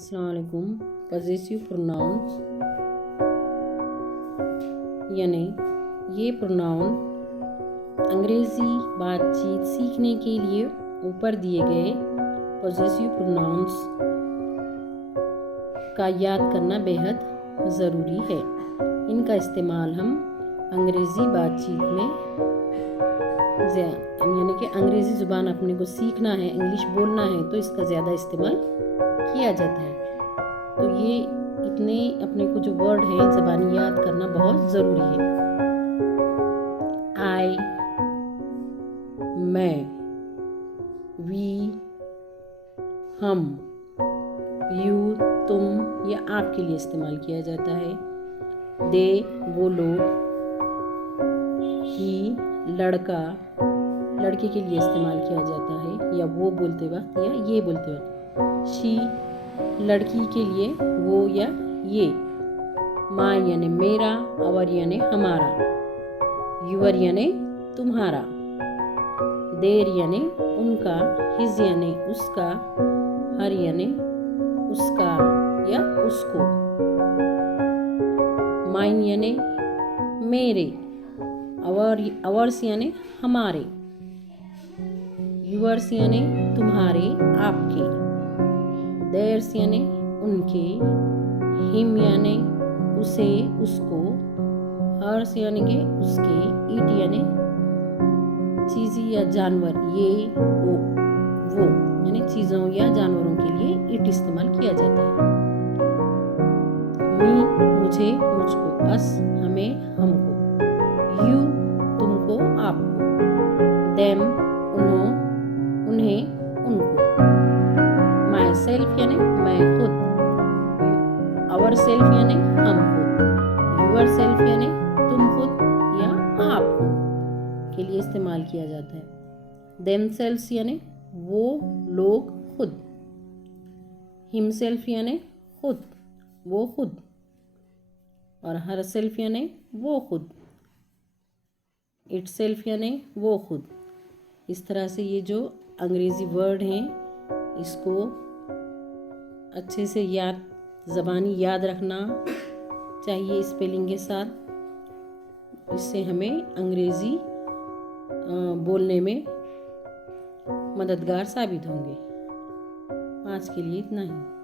अस्सलाम वालेकुम। Possessive pronounce यानी ये प्रोनाउन अंग्रेज़ी बातचीत सीखने के लिए ऊपर दिए गए पॉजेसिव प्रोनाउंस का याद करना बेहद ज़रूरी है। इनका इस्तेमाल हम अंग्रेज़ी बातचीत में यानी कि अंग्रेज़ी ज़ुबान अपने को सीखना है, इंग्लिश बोलना है तो इसका ज़्यादा इस्तेमाल किया जाता है। तो ये इतने अपने को जो वर्ड हैं ज़बानी याद करना बहुत ज़रूरी है। आई, मैं, वी, हम, यू, तुम या आपके लिए इस्तेमाल किया जाता है। दे, वो लोग, ही, लड़का, लड़के के लिए इस्तेमाल किया जाता है या वो बोलते वक्त या ये बोलते वक्त। शी, लड़की के लिए वो या ये। माँ यानी मेरा, अवर यानी हमारा, यूअर यानी तुम्हारा, देर यानी उनका, हिज यानी उसका, हर यानी उसका या उसको, माइन यानी मेरे, अवर्स यानी हमारे, यूअर्स यानी तुम्हारे, आपके, देयर्स यानी उनके, हिम यानी उसे, उसको, हर्स यानी के उसके, ईट यानी चीज़ या जानवर, ये वो यानी चीज़ों या जानवरों के लिए ईट इस्तेमाल किया जाता है। मी, मुझे, मुझको, अस, हमें, हमको, यू, तुमको, आपको, देम, उन्हें, उनको, माई सेल्फ यानी मैं खुद, आवर सेल्फ यानी हम खुद, यूअर सेल्फ यानी तुम खुद या आप खुद के लिए इस्तेमाल किया जाता है। देम सेल्फ्स यानी वो लोग खुद, हिम सेल्फ यानी खुद, वो खुद, और हर सेल्फ यानी वो खुद, इट सेल्फ यानी वो खुद। इस तरह से ये जो अंग्रेज़ी वर्ड हैं इसको अच्छे से ज़बानी याद रखना चाहिए स्पेलिंग के साथ। इससे हमें अंग्रेज़ी बोलने में मददगार साबित होंगे। आज के लिए इतना ही।